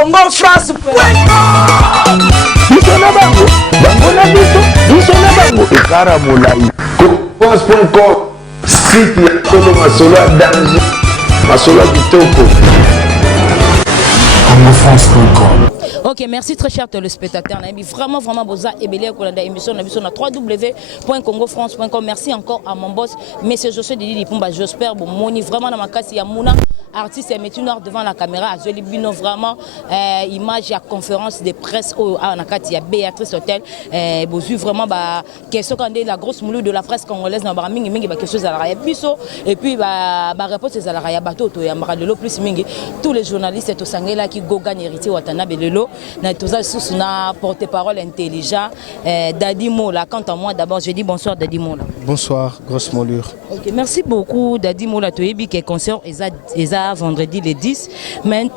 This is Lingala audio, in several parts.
Congo France. France.com, site ya Tolo Masolo danger, Masolo Kitoko. CongoFrance.com. Ok, merci très cher téléspectateurs. Vraiment, Boza et Bélier pour la émission. On a vu sur www.congofrance.com. Merci encore à mon boss, Monsieur Josué Didi Pumba. J'espère que Moni vraiment dans ma casse, il y a Mouna. Artiste et métier noir devant la caméra, Azoli Bino vraiment image à conférence de presse au Anakati à Béatrice Hotel. Bozu vraiment question quand la grosse moulue de la presse congolaise dans mingi mingi quelque chose à la biso et puis réponse à la raya bateau to ya maradelo plus mingi tous les journalistes et sangela qui go gagne héritier watana belelo na toza sous na porte-parole intelligent Dadi Mola. Quant à moi d'abord je dis bonsoir Dadi Mola. Bonsoir grosse moulure. OK, merci beaucoup Dadi Mola to yebi que concert eza vendredi le 10, mais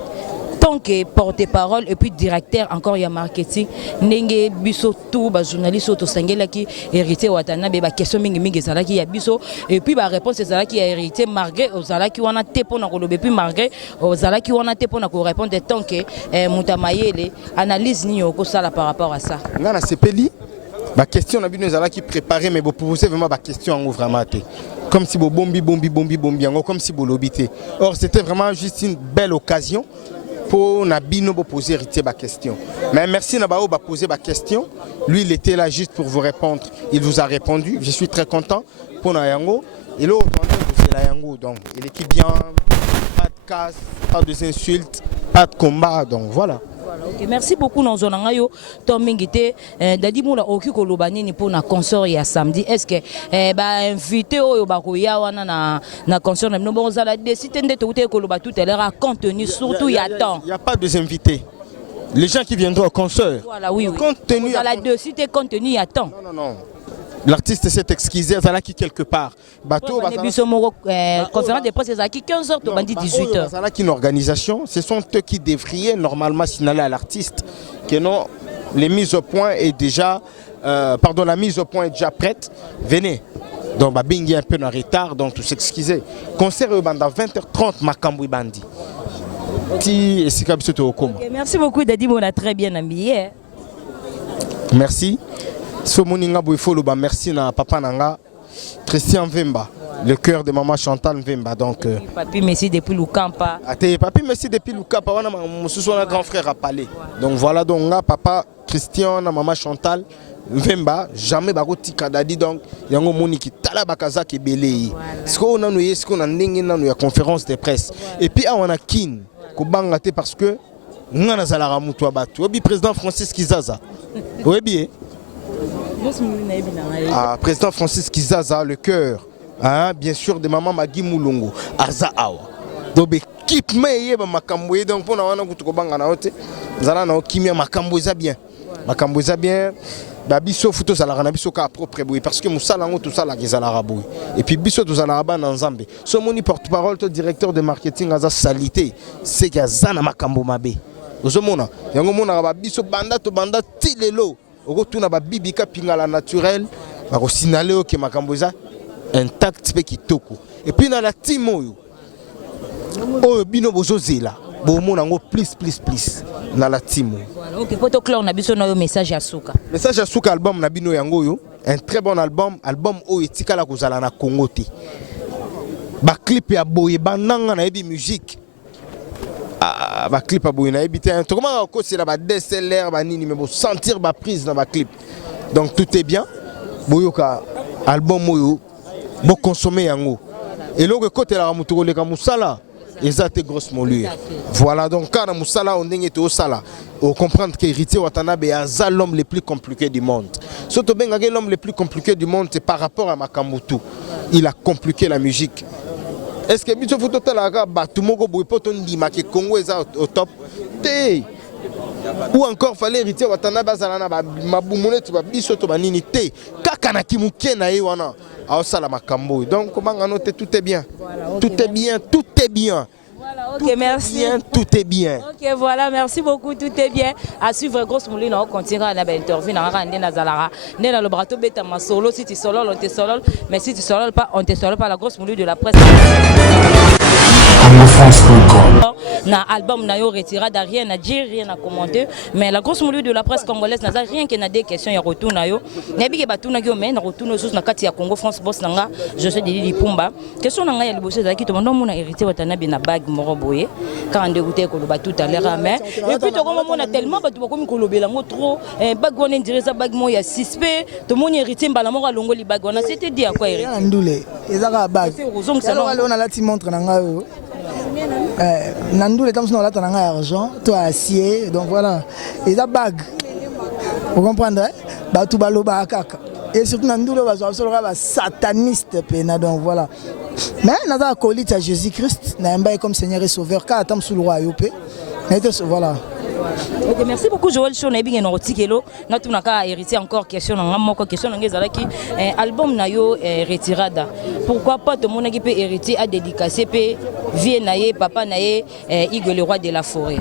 tant que porte-parole et puis directeur encore il y a marketing ndenge biso tout ba journaliste auto sangela qui hérité watana be ba question mingi mingi zala qui ya biso et puis ba réponse zala qui a hérité malgré ozala qui wana te pona ko lobe puis malgré ozala qui wana te pona ko répondre tant que mutamayele analyse ni ko sala par rapport à ça ngana sepeli ba question na bino zala qui préparer mais vous poser vraiment ba question en vraiment té comme si bombi comme si vous l'obité. Or c'était vraiment juste une belle occasion pour Nabino poser ma question. Mais merci Nabao de poser ma question. Lui il était là juste pour vous répondre. Il vous a répondu. Je suis très content pour Nayango. Et l'autre c'est Nayango donc il est bien, pas de casse, pas de insultes, pas de combat donc voilà. Voilà, ok. Merci beaucoup Nonzonanga yo Tomingite Dadi Moula oki kolobani ni pour na concert ya samedi. Est-ce que invité oyo bakoya wana na concert na bon zala décider ndete uté koloba tout à l'heure contenu surtout il y a temps. Il y a pas de invités. Les gens qui viendront au concert. Voilà, oui. Contenu la décider contenu il y a temps. Non. L'artiste s'est excusé, ça là qui quelque part. Bateau, conférence de presse, c'est qui 15h, tu bandit 18h. Ça là qui une organisation, ce sont eux qui devraient normalement signaler à l'artiste que non, les mises au point est déjà, la mise au point est déjà prête. Venez. Donc Babingi est un peu en retard, donc tout s'excuser. Concert est à 20h30, Makamboui Bandi. Merci beaucoup Dadi, on a très bien habillé. Merci. Merci à papa Nanga, Christian Vemba, le cœur de maman Chantal Vemba. Donc, papi, merci depuis Lukampa. Papi, merci depuis Lukampa. Je suis un grand frère à Palais. Donc voilà, donc papa Christian, maman Chantal Vemba, jamais bagoti kadadi donc yango moni ki tala bakaza ki belé. Ce qu'on a noué, ce qu'on a ndengé na noué conférence de presse. Et puis on a kin ko bangate parce que ngana zala mutu abatu. Obi président Francis Kizaza. Oui bien. Président Francis Kizaza, le cœur, bien sûr, de maman Magui Moulongo, Arza Awa. Donc, équipe meilleure, Makamboé, donc pour nous, on kimia Makamboéza bien. Makamboéza bien. Biso photo ça la biso ka propre boy parce que musala ngo tout ça la gezala boy et puis biso tout ça la ba na nzambe so moni porte-parole to directeur de marketing aza salité c'est que zana makambo mabe ozomona yango mona ba biso banda to banda tilelo okotuna ba bibika pingala naturel ba ko signaler que makambo za intact pe kitoko et puis na la team oyo bino bozozela bomona ngo plus na la team. Voilà, OK, poto clair on a besoin de message à Souka. Message à Souka album na bino yango yo, un très bon album oyo etikala kozala na Congo te. Ba clip ya boye bananga na yebi musique. Ba clip ya boye na yebi te. Comment ko c'est la ba DSLR ba nini mais bon sentir ba prise dans ba clip. Donc tout est bien. Boyoka album oyo bo consommer yango. Et loko côté la mutu ko leka musala. Exact, grosse molure. Voilà, donc quand on Moussala, on est au Sala. On comprend que Héritier Watanabe est l'homme le plus compliqué du monde. Surtout bien l'homme le plus compliqué du monde, c'est par rapport à Makambutu. Il a compliqué la musique. Est-ce que Biso Foto Talaga, tout le monde dit que Congo est au top? Ou encore fallait Héritier Watanabe Zalana, Maboumone, Biso Tobanini, T. Kakanaki Mukena Ewana. Donc comment on note tout est bien. Voilà, okay, tout est bien, tout est bien. Voilà, OK, merci. Bien, tout est bien. OK, voilà, merci beaucoup, tout est bien. À suivre grosse moulin, on continue à l'interview dans la Zalara. Né dans le brateau bêta ma solo, si tu solo, on te solo, mais si tu solo pas, on te solo pas la grosse moulin de la presse. Na album na yo retirada, rien à dire, rien à commenter, mais la grosse moulue de la presse congolaise n'a rien que na des questions ya retour na yo. Nabi ke batuna ki mais na retour no sous na kati ya Congo France boss nanga, je sais Didi Lipumba. Question nanga ya liboso za ki to ndo mona hérité Watanabe na bag moro boye. Quand dégoûté ko ba tout à l'heure mais et puis to comme mona tellement ba to comme ko lobela ngo trop bag wana ndire za bag mo ya 6P, to moni hérité mbala moko longo li bag wana c'était dit à quoi hérité. Ndoule, ezaka bag. Alors on a la ti montre nanga yo. Nandou les temps sont là, tu as argent, toi acier, donc voilà. Et la bague, vous comprenez? Batou balo ba kaka. Et surtout Nandou le va sataniste pena, donc voilà. Mais nada acolyte à Jésus-Christ, n'a pas comme Seigneur et Sauveur, car attend sous le roi Yopé. Voilà. Ok, merci beaucoup Joël Show, nabi ngeno tikelo, na tunaka hérité encore question na moko question na ngezala ki album na yo retirada. Pourquoi pas tout le monde qui peut hériter à dédicacer pe vie naie papa naie Igwe le roi de la forêt.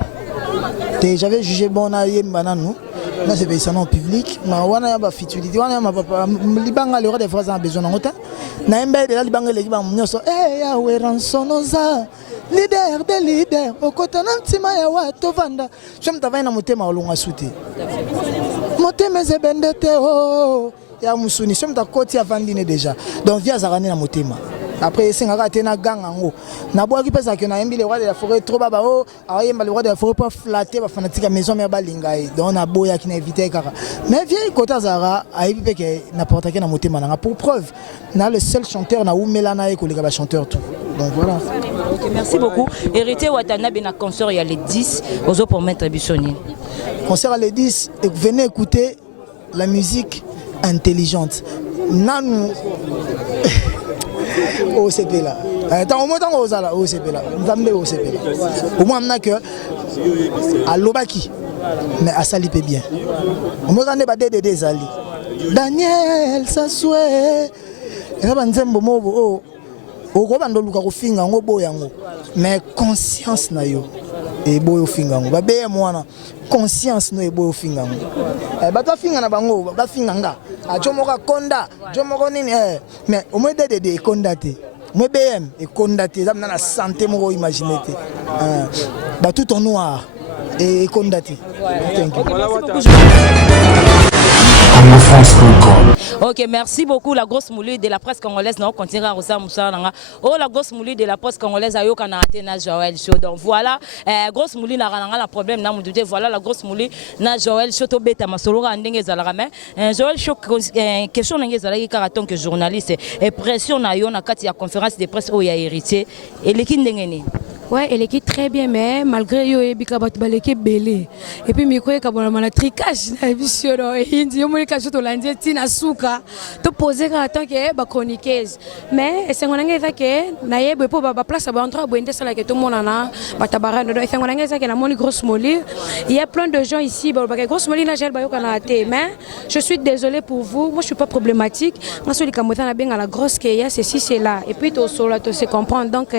J'avais jugé bon na yembana nous. Là c'est ça en public, mais wana ya ba futilité, wana ma papa libanga le roi des frères a besoin en autant. Na embe de la libanga le libanga nyoso ya we ransonoza. Leader de leader, okota na ntima ya watu vanda. Je mtavana motema olunga suti. Motema zebendete oh ya musuni, je mtakoti avandine déjà. Donc via zarane na motema. Après c'est ngaka tena gang ngo. Na boa ki pesa que na embi le roi de la forêt trop baba oh, ayemba le roi de la forêt pas flatter ba fanatique maison mais balingai. Donc na boya ki na éviter kaka. Mais vieille kota zara ayebi pe que n'importe quel na motema na pour preuve. Na le seul chanteur na umela na eko le ba chanteur tout. Donc voilà. OK, merci beaucoup. Hérité Watanabe na concert il y a les 10 aux pour mettre Bissoni. Concert à les 10 et venez écouter la musique intelligente. Nanu OCP là. Tant au moins tant aux ala OCP là. Nzambe OCP là. Au moins amna que à Lobaki mais à Salipé bien. Au moins on est badé des Zali. Daniel Sasoué. Et là banzembo mobo oh. Oko bando luka ko finga ngo boyango. Mais conscience na yo. Et boyo finga ngo. Ba be mwana conscience no e boyo finga ngo. Ba ta finga na bango ba finga nga. A jomoka konda, jomoko nini mais au moins de kondaté. Moi BM et kondaté, ça na santé mo imaginer té. Ba tout en noir et kondaté. Thank you. Ok, merci beaucoup la grosse moulue de la presse congolaise. On continuera à ressentir ça. Oh, la grosse moulue de la presse congolaise a eu qu'un na Joël Show. Donc voilà, grosse moulue n'a rien la problème n'a mon voilà la grosse moulue na Joël Show to beta masolo andenge zalarame. Joël Show question n'enge zalaki karaton que journaliste et pression na yo na kati ya conférence de presse où il y a hérité et l'équipe ndengeni. Ouais, elle est très bien, mais malgré yo et bika bat baleke belé. Et puis miko ka bona mana tricage na vision et indi yo mo ka joto landie tina suka to poser ka tant que ba chroniqueuse. Mais c'est ngona ngeza ke na yebo po ba place ba entre boende sala ke tout monde na ba tabarando. Et c'est ngona ngeza ke na moni grosse molie. Il y a plein de gens ici ba grosse molie na gel ba yo kana té. Mais je suis désolée pour vous, moi je suis pas problématique. Moi celui ka mota na benga la grosse que y a ceci c'est là. Et puis to solo to se comprendre donc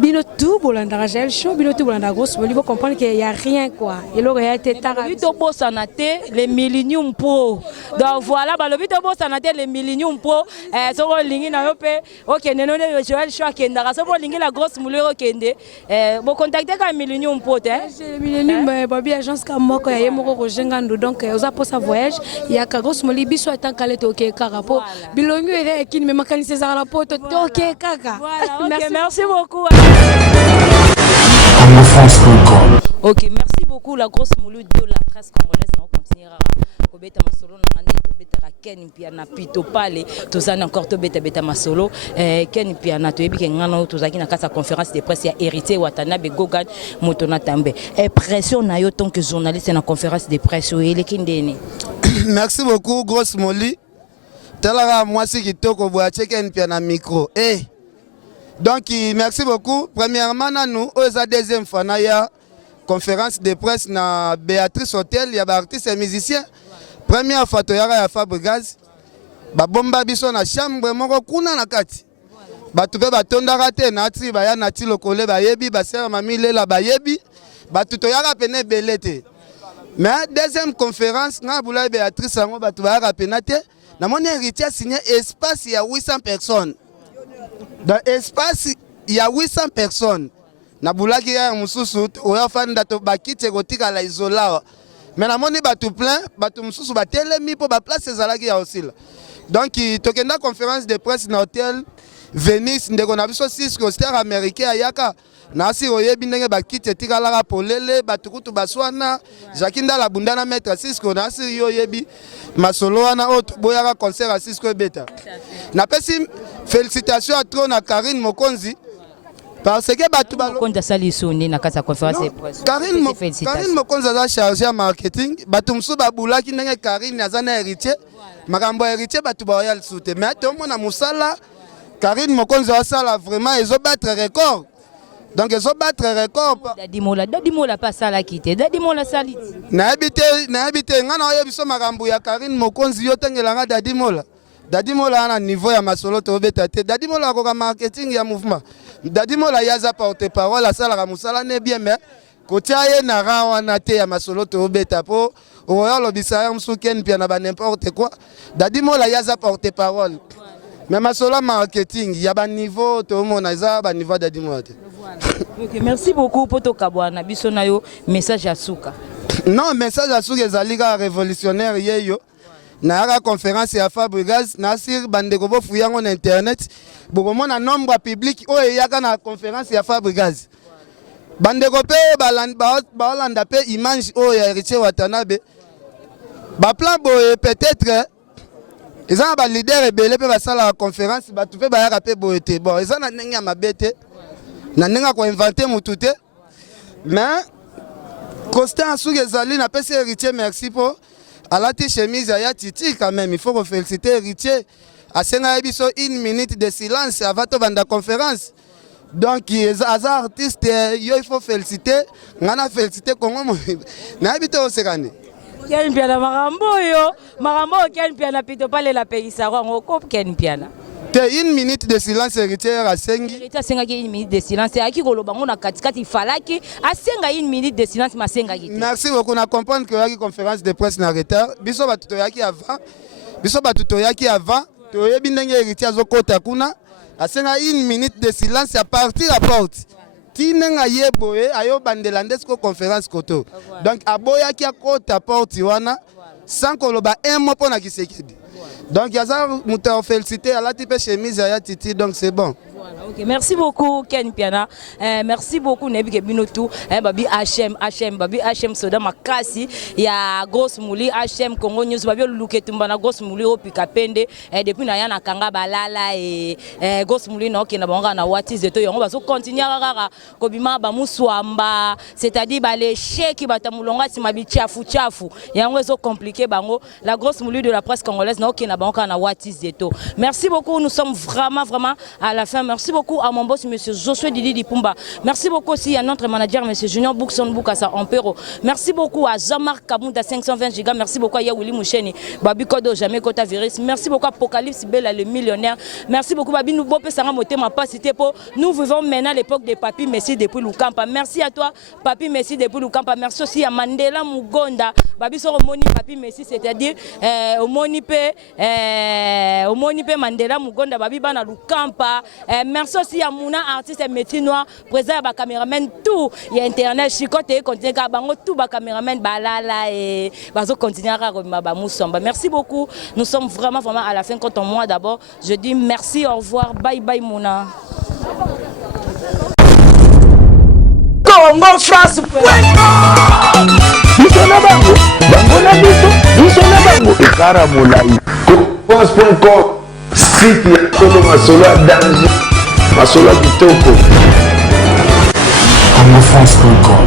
bino tout bolanda Rachel show bino tout bolanda grosse il faut comprendre qu'il y a rien quoi et le réalité tara to bossa na té les millennium pro donc voilà ba le but to bossa na té les millennium pro so ko lingi na yo pe OK neno ne Joël show kenda ka so ko lingi la grosse mulero kende bo contacter ka millennium pro té millennium babi agence ka moko ya yemoko ko jengando donc oza posa voyage ya ka grosse muli biso tant kale to OK kaka po bilongi ere kin me makanise za la poto to OK kaka merci beaucoup. Ok, merci beaucoup la grosse moulue de la presse congolaise. On continuera à beta masolo na ngani to beta ken pia na pito pale to zana encore to beta masolo ken pia na to yebike ngana to zaki na kasa conférence de presse ya hérité Watanabe Gogan motona tambe. Pression na yo tant que journaliste na conférence de presse ele kindeni. Merci beaucoup grosse moulue. Tala moi si kitoko boa ken pia na micro. Donc merci beaucoup. Premièrement nous la deuxième fois na ya conférence de presse na Béatrice Hotel ya ba artiste et musicien. Première fois to ya Fabregas ba bomba biso na chambre moko kuna na kati. Ba tupe ba tondaka te na ti ba ya na ti lokole ba yebi ba sera mami lela ba yebi ba tuto ya pene belete. Mais deuxième conférence na bula Béatrice ngo ba tu ba ya pena te na mon héritier signé espace ya 800 personnes. Dans l'espace, il y a 800 personnes. Na boulaki ya mususu oya fanda to bakite kotika la isola. Mais na moni batu plein, batu mususu batelemi po ba place ezalaki ya aussi là. Donc tokenda conférence de presse na hôtel Venice ndeko na biso Cisco star américain ayaka na si oyebi ndenge bakite tika la polele batukutu baswana Jakinda la bundana maître Cisco na si yoyebi masolo wana autre boyaka concert à Cisco beta. Na pesi félicitations à trop na Karine Mokonzi. Parce que Batu Mokonzi sali soni na kasa conférence de presse. Karine Mokonzi a chargé en marketing. Batu msu babula ki ndenge Karine azana héritier. Makambo héritier batu ba royal soute. Mais tout le monde a musala. Karine Mokonzi a sala vraiment ils ont battre record. Donc ils ont battre record. Dadi mola pas sala kité. Dadi mola sali. Na habité ngana oyo biso makambo ya Karine Mokonzi yo tengelanga Dadi mola. Dadi mola na niveau ya masolo to beta te. Dadi mola ko marketing ya mouvement. Dadi mola yaza porte-parole à sala musala ne bien mais kotia na rawana te ya masolo to beta po oya lo bisaya msuken pia na ba n'importe quoi. Dadi mola yaza porte-parole. Mais masolo marketing ya ba niveau to mona za ba niveau Dadi mola te. OK, merci beaucoup poto kabwana biso na yo message ya suka. Non, message à suka ezalika révolutionnaire yeyo. Na la conférence ya Fabregas na sir bandeko bo fuyango na internet bokomona nombre public o yaka na conférence ya Fabregas bandeko pe balanda pe image o ya Héritier Watanabe ba plan boye peut-être ils ont ba leader ebele pe basala la conférence ba tupe ba yaka pe boye te bon ils ont na ndenge ya mabete na ndenge ko inventer mutu te mais Constant Asuge Zali na pese Héritier merci pour à la chemise à Titi quand même, il faut féliciter Héritier. À Sengaïbiso, 1 minute de silence avant de conférence. Donc, les artistes, il faut féliciter. On a félicité Congo. N'a habité au Sérané. Ken piana marambo yo. Marambo ken piana pito pale la pays sara on coupe ken piana. 1 minute de silence Héritier à Sengi. Héritier a senga 1 minute de silence. C'est à qui Golobango na katikati falaki. A senga 1 minute de silence ma senga gite. Merci beaucoup. On a compris que la conférence de presse na retard. Biso batutoyaki avant. Biso batutoyaki avant. Toyebi ndenge Héritier azokota kuna. A senga 1 minute de silence à partir à porte. Tinenga yeboye ayo bandelandesko conférence koto. Donc aboyaki a kota porte wana sans koloba un mot pour na Kisekedi. Donc, il y a un félicité à la type chemise à Titi, donc c'est bon. Voilà, okay. Merci beaucoup Ken Piana. Merci beaucoup Nebi Gebinotu. Babi HM, Babi HM Soda Makasi. Il y a Grosse Mouli, HM Congo News, Babi Luketumba na Grosse Mouli au Pikapende. Depuis na Kanga Balala et Grosse Mouli na Okina Banga na Watis de Toyo. On va continuer à Kobima Bamuswamba, c'est-à-dire les chèques qui batamulonga si mabi chafu. Il y a un réseau compliqué bango. La Grosse Mouli de la presse congolaise na Okina Banga na Watis de Toyo. Merci beaucoup, nous sommes vraiment à la fin. Merci beaucoup à mon boss, M. Josué Didi Dipumba. Merci beaucoup aussi à notre manager, M. Junior Boukson Boukassa Ampero. Merci beaucoup à Jean-Marc Kabounda 520 gigas. Merci beaucoup à Yaouli Moucheni, Babi Kodo, Jamais Kota Virus. Merci beaucoup à Apocalypse Bella, le millionnaire. Merci beaucoup à Babi Noubope Saramote, ma pas cité pour. Nous vivons maintenant l'époque de Papi Messi depuis Lukampa. Merci à toi, Papi Messi depuis Lukampa. Merci aussi à Mandela Mugonda. Babi Soro Moni Papi Messi, c'est-à-dire au Monipe Mandela Mugonda, Babi Bana Lukampa. Merci aussi à Mouna, artiste et métier noir, président de caméraman, tout. Il y a internet, chicoté, continue à bango, tout, caméraman, balala et bazo continue à Moussamba. Merci beaucoup. Nous sommes vraiment à la fin. Quand on moi d'abord, je dis merci, au revoir, bye bye Mouna. Congo France. Site ya Solo Masolo ya danger Masolo kitoko CongoFrance.com